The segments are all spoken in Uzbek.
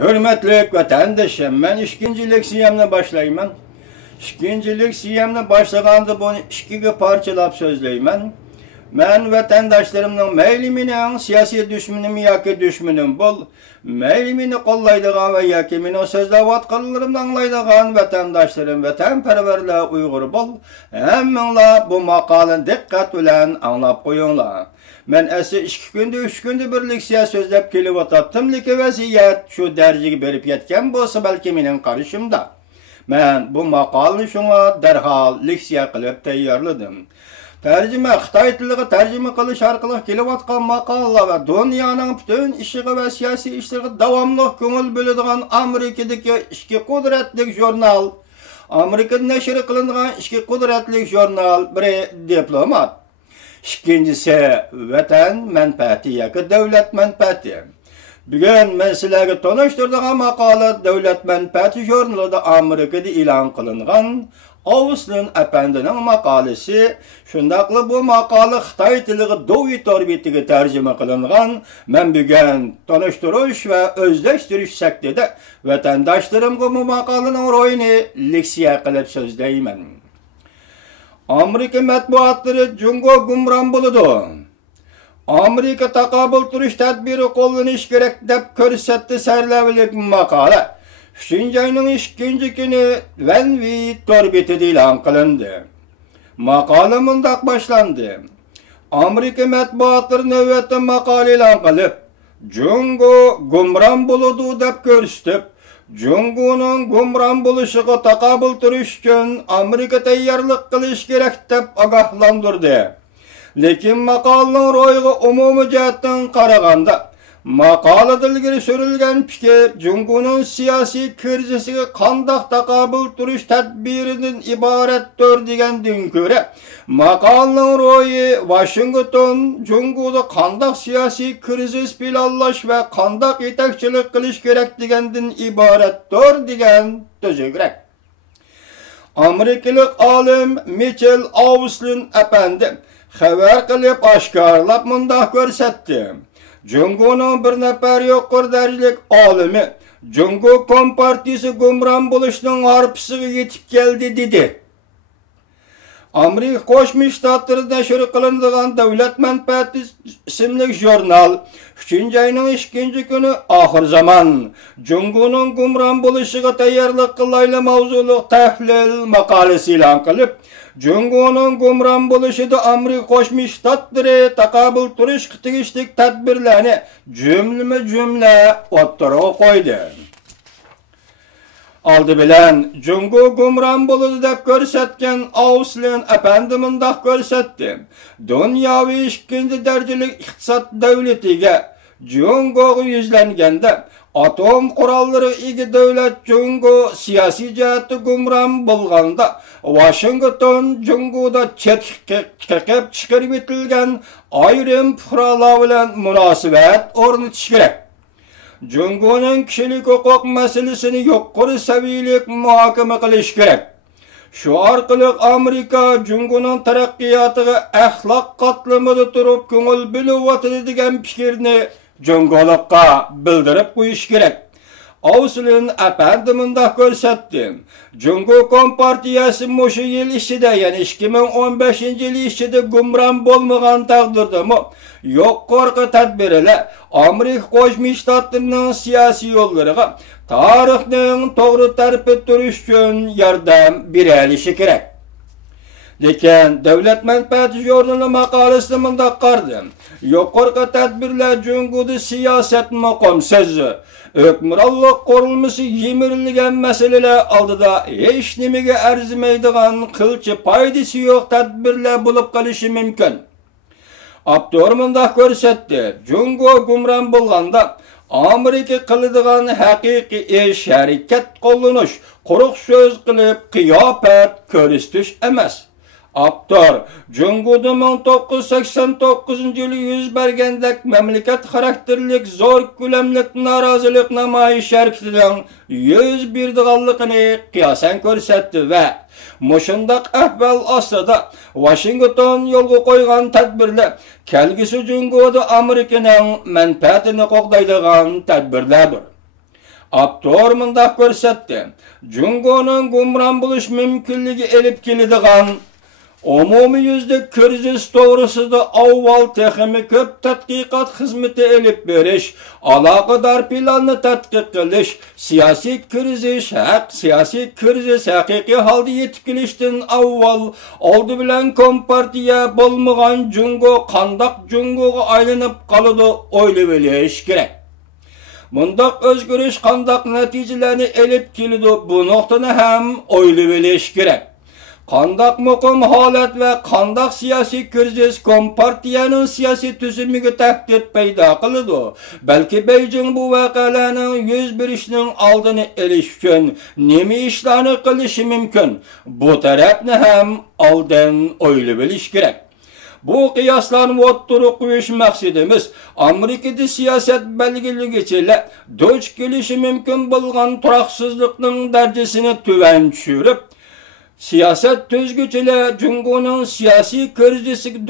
Hürmetlik vatandaşım, ben ikinci leksiyamla başlayman. İkinci leksiyamla başlaganda bunu ikiga parçalap sözleyman. Men vatandaşlarımның meyliminin siyasi düşmanım yoki düşmanım bol, meylimini qollaydigan ve yoki meni sözlep atqanlarimni anglaydigan vatandaşlarım, vatanparvarlar Uyg'ur bol, hammanglar bu maqolani diqqat bilan anglab qo'yinglar. Men esa 2 kunda 3 kunda bir leksiya sözlep kelib o'taptim, lekin vaziyat shu darajaga berib yetgan bo'lsa, balki mening qarashimda. Men bu maqolani shunga darhol leksiya qilib tayyorladim. Tercüme, Xitay tiliga tercüme qilish orqali kelayotgan maqolalar va dunyoning butun ishiga va siyosiy ishlariga davomli ko'ngil bo'ladigan Amerikadagi ikki qudratli jurnal, Amerikada nashr qilingan ikki qudratli jurnal, biri Diplomat, ikkinchisi Vatan manfaati yoki davlat manfaati. Bugun men sizlarga tanishtiradigan maqola Davlat manfaati jurnalida Amerikada e'lon qilingan Auslin Apandining maqolasi. Shundaqli bu maqola Xitoy tiliga Douyi torbitiga tarjima qilingan. Men bugun tanishtirish va o'zlashtirish shaklida vatandoshlarımga bu maqolaning ro'yini leksiya qilib so'zlayman. Amerika matbuotlari Jungo gumron bo'ladi. Amerika taqobil turish tadbiri qo'llanish kerak deb ko'rsatdi sarlavlik maqola. 3-oyning 2 kuni Vanvi torbitida e'lon qilindi. Maqola mundaq boshlandi. Amerika matbuotlari navbatda maqola e'lon qilib, Jungo gumron bo'ladi deb ko'rsatib, Jungoning gumron bo'lishiga taqobil turish uchun Amerika tayyorlik qilish kerak deb ogohlantirdi. Lekin maqolaning ro'yiga umumiy jihatdan qaraganda, maqolada ilgari surilgan fikr Jungoning siyosiy krizisiga qandoq taqobil turish tadbiridan iboratdir degandan ko'ra, maqolaning ro'yi Washington Jungoda qandoq siyosiy krizis planlash va qandoq yetakchilik qilish kerak degandan iboratdir degan tuzukrak. Amerikalik olim Michel Auslin Apandi xabar qilib oshkorlab mundaq ko'rsatdi. Jungoning bir nafar yuqori darajalik olimi Jungo kompartiyasi gumron bo'lishning orqasiga yetib keldi dedi. Amerika Qo'shma Shtatlarida nashr qilinadigan Davlat manfaati ismli jurnal 3-oyning 2 kuni oxir zamon Jungoning gumron bo'lishiga tayyorlik qilayli mavzuli tahlil maqolasi e'lon qilib, Jungoning gumron bo'lishida Amerika Qo'shma Shtatlari taqobil turish tegishlik tadbirlarni jumla o'ttirib qo'ydi. Oldi bilan Jungo gumron bo'ladi deb ko'rsatgan Auslin Apandi mundaq ko'rsatdi. Dunyoviy 2 darajalik iqtisod davlatiga Jungo yuzlanganda atom qurollari ega davlat Jungo siyosiy jihatda gumron bo'lganda Washington Jungoda chiqib chiqarib etilgan ayrim fuqarolar bilan munosabat o'rnatish kerak. Jungoning kishilik huquq masalasini yuqori saviyalik muhokama qilish kerak. Shu orqali Amerika Jungoning taraqqiyotiga axloq qatlamida turib ko'ngil bo'lib degan fikrni Jungolikqa bildirib qo'yish kerak. Auslin Apandi mundaq ko'rsatdi. Jungo kompartiyasi mushu yil ichida, ya'ni 2015-yil ichida gumron bo'lmagan taqdirda yuqorqi tadbirlar Amerika Qo'shma Shtatlarining siyosiy yo'llariga tarixning to'g'ri tarafga turish uchun yordam berilishi kerak. Lekin Davlat manfaati jurnali maqolasida mundaq qardi. Yuqorqi tadbirlar Jungoda siyosat maqomsiz, hukmronlik qurilmasi yemirilgan masalalar oldida hech nimaga arzimaydigan qilchi foydasi yo'q tadbirlar bo'lib qolishi mumkin. Abdur mundaq ko'rsatdi. Jungo gumron bo'lganda Amerika qiladigan haqiqiy ish harakat qo'llanish, quruq so'z qilib qiyofat ko'rsatish emas. Abdur Jungoda 1989-yil yuz bergandek mamlakat xarakterlik zo'r ko'lamlik norozilik namoyish harakatidan yuz berdiganligini qiyosan ko'rsatdi va mushundaq ahvol ostida Washington yo'lga qo'ygan tadbirlar kelgusi Jungoda Amerikaning manfaatini qo'g'daydigan tadbirlardir. Abdur mundaq ko'rsatdi. Jungoning gumron bo'lish mumkinligi elib keladigan umumiy yuzda kriz to'g'risida avval texnik ko'p tadqiqot xizmati elib berish, aloqador planni tadqiq qilish, siyosiy kriz haqiqiy holda yetib kelishdan avval oldi bilan kompartiya bo'lmagan Jungo qandoq Jungoga aylanib qoladi o'ylab olish kerak. Bundaq o'zgarish qandoq natijalarni elib keladi, bu nuqtani ham o'ylab olish kerak. Qandaq muqim holat va qandaq siyosiy kriz kompartiyaning siyosiy tuzumiga tahdid paydo qiladi. Balki Beijing bu voqealarning yuz berishining oldini olish uchun nima ishlarni qilishi mumkin? Bu tarafni ham oldin o'ylab olish kerak. Bu qiyoslarni o'ttirib qo'yish maqsadimiz Amerikada siyosat belgilagichilar duch kelishi mumkin bo'lgan turoqsizlikning darajasini tuvan tushirib, siyosat tuzguchilar Jungoning siyosiy krizisiga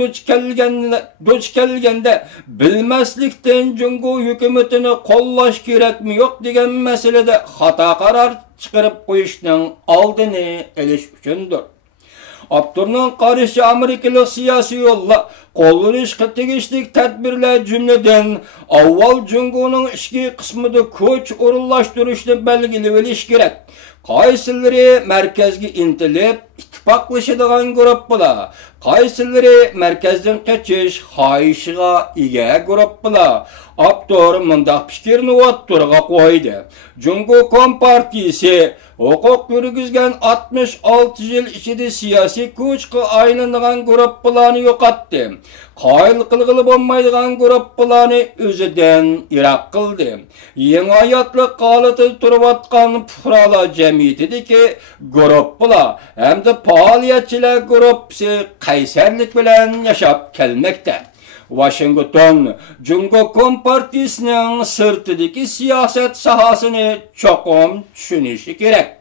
duch kelganda bilmaslikdan Jungo hukumatini qo'llash kerakmi yo'q degan masalada xato qaror chiqarib qo'yishning oldini olish uchundir. Abdurning qarshi Amerikalik siyosiy yo'llar qo'llanishga tegishli tadbirlar jumladan avval Jungoning ichki qismida kuch o'rinlashtirishni belgilab olish kerak. Qaysilari markazga intilib ittifoqlashadigan guruhlar, qaysilari markazdan qochish xohishiga ega guruhlar. Abdur mundaq fikrni o'ttirga qo'ydi. Jungo kompartiyasi huquq yurgizgan 66 yil ichida siyosiy kuchga aylangan guruhlarni yo'qotdi. Qoyil qilg'ili bo'lmaydigan guruhlarni o'zidan yiroq qildi. Yangi hayotlik holatida turayotgan fuqarolar jamiyatidagi guruhlar hamda faoliyatchilar guruhi qaysarlik bilan yashab kelmoqda. Washington Jungo kompartiyasining sirtidagi siyosat sohasini cho'qim tushunishi kerak.